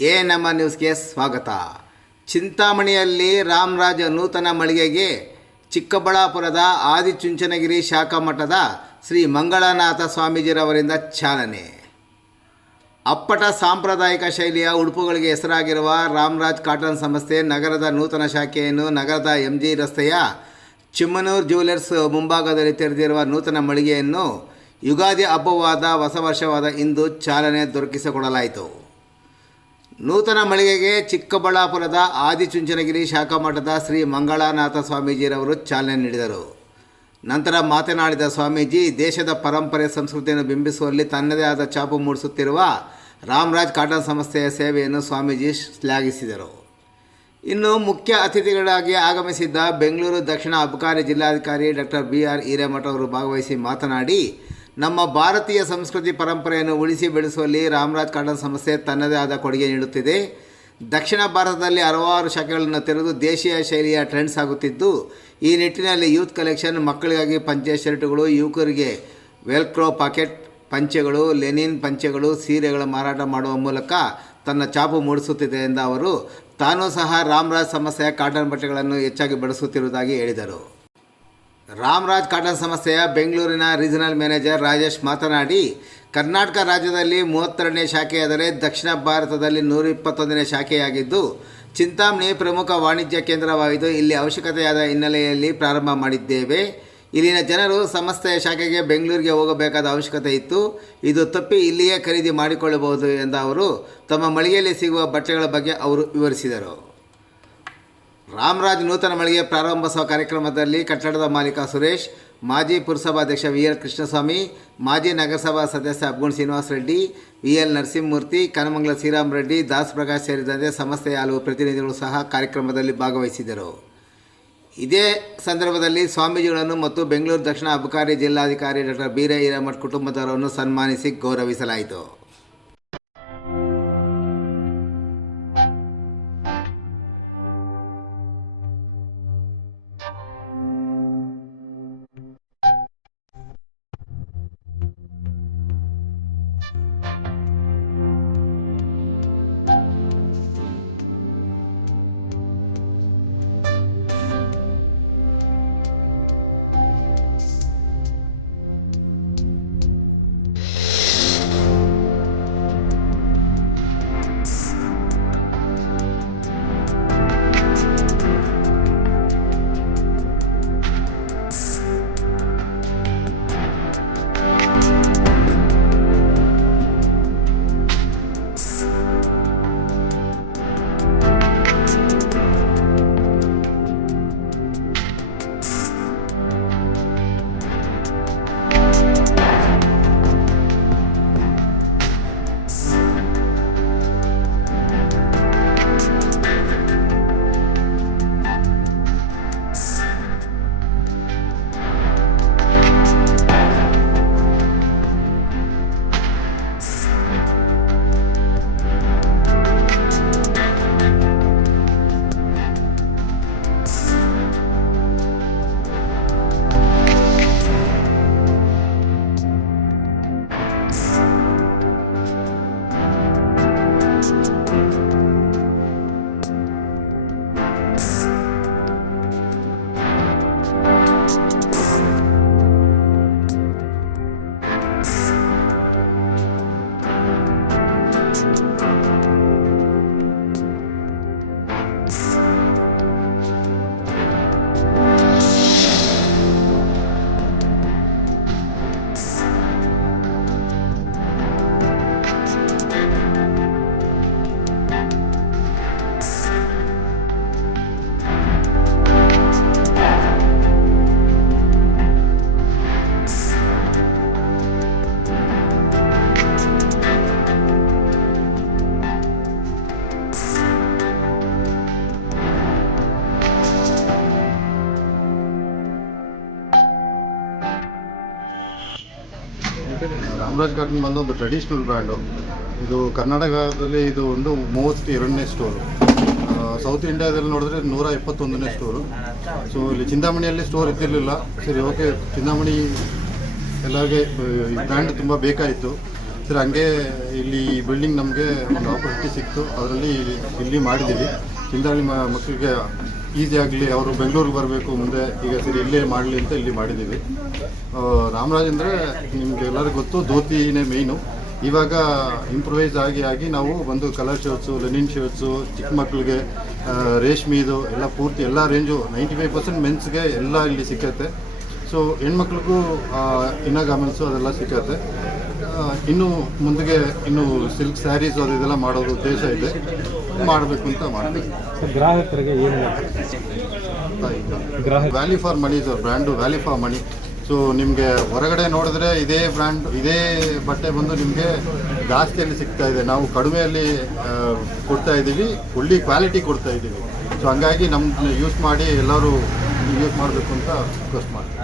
ನಮ್ಮ ನ್ಯೂಸ್ಗೆ ಸ್ವಾಗತ. ಚಿಂತಾಮಣಿಯಲ್ಲಿ ರಾಮರಾಜ ನೂತನ ಮಳಿಗೆಗೆ ಚಿಕ್ಕಬಳ್ಳಾಪುರದ ಆದಿಚುಂಚನಗಿರಿ ಶಾಖಾ ಮಠದ ಶ್ರೀ ಮಂಗಳನಾಥ ಸ್ವಾಮೀಜಿರವರಿಂದ ಚಾಲನೆ. ಅಪ್ಪಟ ಸಾಂಪ್ರದಾಯಿಕ ಶೈಲಿಯ ಉಡುಪುಗಳಿಗೆ ಹೆಸರಾಗಿರುವ ರಾಮರಾಜ್ ಕಾಟನ್ ಸಂಸ್ಥೆ ನಗರದ ನೂತನ ಶಾಖೆಯನ್ನು ನಗರದ MG ರಸ್ತೆಯ ಚಿಮ್ಮನೂರು ಜ್ಯುವೆಲರ್ಸ್ ಮುಂಭಾಗದಲ್ಲಿ ತೆರೆದಿರುವ ನೂತನ ಮಳಿಗೆಯನ್ನು ಯುಗಾದಿ ಹಬ್ಬವಾದ ಹೊಸ ವರ್ಷವಾದ ಇಂದು ಚಾಲನೆ ದೊರಕಿಸಿಕೊಡಲಾಯಿತು. ನೂತನ ಮಳಿಗೆಗೆ ಚಿಕ್ಕಬಳ್ಳಾಪುರದ ಆದಿಚುಂಚನಗಿರಿ ಶಾಖಾ ಮಠದ ಶ್ರೀ ಮಂಗಳನಾಥ ಸ್ವಾಮೀಜಿರವರು ಚಾಲನೆ ನೀಡಿದರು. ನಂತರ ಮಾತನಾಡಿದ ಸ್ವಾಮೀಜಿ, ದೇಶದ ಪರಂಪರೆ ಸಂಸ್ಕೃತಿಯನ್ನು ಬಿಂಬಿಸುವಲ್ಲಿ ತನ್ನದೇ ಆದ ಛಾಪು ಮೂಡಿಸುತ್ತಿರುವ ರಾಮರಾಜ್ ಕಾಟನ್ ಸಂಸ್ಥೆಯ ಸೇವೆಯನ್ನು ಸ್ವಾಮೀಜಿ ಶ್ಲಾಘಿಸಿದರು. ಇನ್ನು ಮುಖ್ಯ ಅತಿಥಿಗಳಾಗಿ ಆಗಮಿಸಿದ್ದ ಬೆಂಗಳೂರು ದಕ್ಷಿಣ ಅಬಕಾರಿ ಜಿಲ್ಲಾಧಿಕಾರಿ ಡಾಕ್ಟರ್ BR ಹಿರೇಮಠ ಅವರು ಭಾಗವಹಿಸಿ ಮಾತನಾಡಿ, ನಮ್ಮ ಭಾರತೀಯ ಸಂಸ್ಕೃತಿ ಪರಂಪರೆಯನ್ನು ಉಳಿಸಿ ಬೆಳೆಸುವಲ್ಲಿ ರಾಮರಾಜ್ ಕಾಟನ್ ಸಂಸ್ಥೆ ತನ್ನದೇ ಆದ ಕೊಡುಗೆ ನೀಡುತ್ತಿದೆ. ದಕ್ಷಿಣ ಭಾರತದಲ್ಲಿ ಹಲವಾರು ಶಾಖೆಗಳನ್ನು ತೆರೆದು ದೇಶೀಯ ಶೈಲಿಯ ಟ್ರೆಂಡ್ಸ್ ಆಗುತ್ತಿದ್ದು, ಈ ನಿಟ್ಟಿನಲ್ಲಿ ಯೂತ್ ಕಲೆಕ್ಷನ್, ಮಕ್ಕಳಿಗಾಗಿ ಪಂಚೆ ಶರ್ಟುಗಳು, ಯುವಕರಿಗೆ ವೆಲ್ಕ್ರೋ ಪಾಕೆಟ್ ಪಂಚೆಗಳು, ಲೆನಿನ್ ಪಂಚೆಗಳು, ಸೀರೆಗಳ ಮಾರಾಟ ಮಾಡುವ ಮೂಲಕ ತನ್ನ ಛಾಪು ಮೂಡಿಸುತ್ತಿದೆ ಎಂದ ಅವರು, ತಾನೂ ಸಹ ರಾಮರಾಜ್ ಸಂಸ್ಥೆಯ ಕಾಟನ್ ಬಟ್ಟೆಗಳನ್ನು ಹೆಚ್ಚಾಗಿ ಬಳಸುತ್ತಿರುವುದಾಗಿ ಹೇಳಿದರು. ರಾಮರಾಜ್ ಕಾಟನ್ ಸಂಸ್ಥೆಯ ಬೆಂಗಳೂರಿನ ರೀಜನಲ್ ಮ್ಯಾನೇಜರ್ ರಾಜೇಶ್ ಮಾತನಾಡಿ, ಕರ್ನಾಟಕ ರಾಜ್ಯದಲ್ಲಿ 32ನೇ ಶಾಖೆಯಾದರೆ ದಕ್ಷಿಣ ಭಾರತದಲ್ಲಿ 121ನೇ ಶಾಖೆಯಾಗಿದ್ದು, ಚಿಂತಾಮಣಿ ಪ್ರಮುಖ ವಾಣಿಜ್ಯ ಕೇಂದ್ರವಾಗಿದ್ದು, ಇಲ್ಲಿ ಅವಶ್ಯಕತೆಯಾದ ಹಿನ್ನೆಲೆಯಲ್ಲಿ ಪ್ರಾರಂಭ ಮಾಡಿದ್ದೇವೆ. ಇಲ್ಲಿನ ಜನರು ಸಂಸ್ಥೆಯ ಶಾಖೆಗೆ ಬೆಂಗಳೂರಿಗೆ ಹೋಗಬೇಕಾದ ಅವಶ್ಯಕತೆ ಇತ್ತು. ಇದು ತಪ್ಪಿ ಇಲ್ಲಿಯೇ ಖರೀದಿ ಮಾಡಿಕೊಳ್ಳಬಹುದು ಎಂದ ಅವರು, ತಮ್ಮ ಮಳಿಗೆಯಲ್ಲಿ ಸಿಗುವ ಬಟ್ಟೆಗಳ ಬಗ್ಗೆ ಅವರು ವಿವರಿಸಿದರು. ರಾಮರಾಜ್ ನೂತನ ಮಳಿಗೆ ಪ್ರಾರಂಭೋತ್ಸವ ಕಾರ್ಯಕ್ರಮದಲ್ಲಿ ಕಟ್ಟಡದ ಮಾಲೀಕ ಸುರೇಶ್, ಮಾಜಿ ಪುರಸಭಾಧ್ಯಕ್ಷ VL ಕೃಷ್ಣಸ್ವಾಮಿ, ಮಾಜಿ ನಗರಸಭಾ ಸದಸ್ಯ ಅಬ್ಗುಣ್ ಶ್ರೀನಿವಾಸ ರೆಡ್ಡಿ, VL ನರಸಿಂಹಮೂರ್ತಿ, ಕನಮಂಗಲ ಶ್ರೀರಾಮ್ ರೆಡ್ಡಿ, ದಾಸ್ ಪ್ರಕಾಶ್ ಸೇರಿದಂತೆ ಸಂಸ್ಥೆಯ ಹಲವು ಪ್ರತಿನಿಧಿಗಳು ಸಹ ಕಾರ್ಯಕ್ರಮದಲ್ಲಿ ಭಾಗವಹಿಸಿದರು. ಇದೇ ಸಂದರ್ಭದಲ್ಲಿ ಸ್ವಾಮೀಜಿಗಳನ್ನು ಮತ್ತು ಬೆಂಗಳೂರು ದಕ್ಷಿಣ ಅಬಕಾರಿ ಜಿಲ್ಲಾಧಿಕಾರಿ ಡಾಕ್ಟರ್ BR ಹಿರೇಮಠ ಕುಟುಂಬದವರನ್ನು ಸನ್ಮಾನಿಸಿ ಗೌರವಿಸಲಾಯಿತು. ರಾಮರಾಜ್ ಕಾಟನ್ ಬಂದು ಒಂದು ಟ್ರೆಡಿಷ್ನಲ್ ಬ್ರ್ಯಾಂಡು. ಇದು ಕರ್ನಾಟಕದಲ್ಲಿ ಇದು ಒಂದು 32ನೇ ಸ್ಟೋರು. ಸೌತ್ ಇಂಡಿಯಾದಲ್ಲಿ ನೋಡಿದ್ರೆ 121ನೇ ಸ್ಟೋರು. ಸೊ ಇಲ್ಲಿ ಚಿಂತಾಮಣಿಯಲ್ಲಿ ಸ್ಟೋರ್ ಇದ್ದಿರಲಿಲ್ಲ. ಸರಿ, ಓಕೆ, ಚಿಂತಾಮಣಿ ಎಲ್ಲರಿಗೆ ಈ ಬ್ರ್ಯಾಂಡ್ ತುಂಬ ಬೇಕಾಯಿತು. ಸರ್ ಹಂಗೆ ಇಲ್ಲಿ ಬಿಲ್ಡಿಂಗ್ ನಮಗೆ ಒಂದು ಆಪರ್ಚುನಿಟಿ ಸಿಕ್ತು, ಅದರಲ್ಲಿ ಇಲ್ಲಿ ಮಾಡಿದ್ದೀವಿ. ಚಿಂತಾಮಣಿ ಮಕ್ಕಳಿಗೆ ಈಸಿ ಆಗಲಿ, ಅವರು ಬೆಂಗಳೂರಿಗೆ ಬರಬೇಕು ಮುಂದೆ, ಈಗ ಸರಿ ಇಲ್ಲೇ ಮಾಡಲಿ ಅಂತ ಇಲ್ಲಿ ಮಾಡಿದ್ದೀವಿ. ರಾಮರಾಜ್ ಅಂದರೆ ನಿಮ್ಗೆ ಎಲ್ಲರಿಗೂ ಗೊತ್ತು, ಧೋತಿನೇ ಮೇಯ್ನು. ಇವಾಗ ಇಂಪ್ರೂವೈಸ್ ಆಗಿ ನಾವು ಬಂದು ಕಲರ್ ಶರ್ಟ್ಸು, ಲೆನಿನ್ ಶರ್ಟ್ಸು, ಚಿಕ್ಕ ಮಕ್ಕಳಿಗೆ ರೇಷ್ಮಿದು ಎಲ್ಲ ಪೂರ್ತಿ ಎಲ್ಲ ರೇಂಜು 95% ಮೆನ್ಸ್ಗೆ ಎಲ್ಲ ಇಲ್ಲಿ ಸಿಕ್ಕತ್ತೆ. ಸೊ ಹೆಣ್ಮಕ್ಳಿಗೂ ಇನ್ನರ್ ಗಾರ್ಮೆಂಟ್ಸು ಅದೆಲ್ಲ ಸಿಕ್ಕತ್ತೆ. ಇನ್ನು ಮುಂದೆಗೆ ಇನ್ನು ಸಿಲ್ಕ್ ಸ್ಯಾರೀಸು ಅದೆಲ್ಲ ಮಾಡೋದು ಉದ್ದೇಶ ಇದೆ, ಮಾಡಬೇಕು ಅಂತ ಮಾಡ್ತೀವಿ. ಗ್ರಾಹಕರಿಗೆ ಏನು value for money sir, brand value for money. So ನಿಮಗೆ ಹೊರಗಡೆ ನೋಡಿದ್ರೆ ಇದೇ ಬ್ರ್ಯಾಂಡ್, ಇದೇ ಬಟ್ಟೆ ಬಂದು ನಿಮಗೆ ಜಾಸ್ತಿಯಲ್ಲಿ ಸಿಗ್ತಾ ಇದೆ. ನಾವು ಕಡಿಮೆಯಲ್ಲಿ ಕೊಡ್ತಾ ಇದ್ದೀವಿ, ಒಳ್ಳೆ ಕ್ವಾಲಿಟಿ ಕೊಡ್ತಾ ಇದ್ದೀವಿ. ಸೊ ಹಂಗಾಗಿ ನಮ್ಮನ್ನ ಯೂಸ್ ಮಾಡಿ ಎಲ್ಲರೂ ಯೂಸ್ ಮಾಡಬೇಕು ಅಂತ ರಿಕ್ವೆಸ್ಟ್ ಮಾಡ್ತೀವಿ.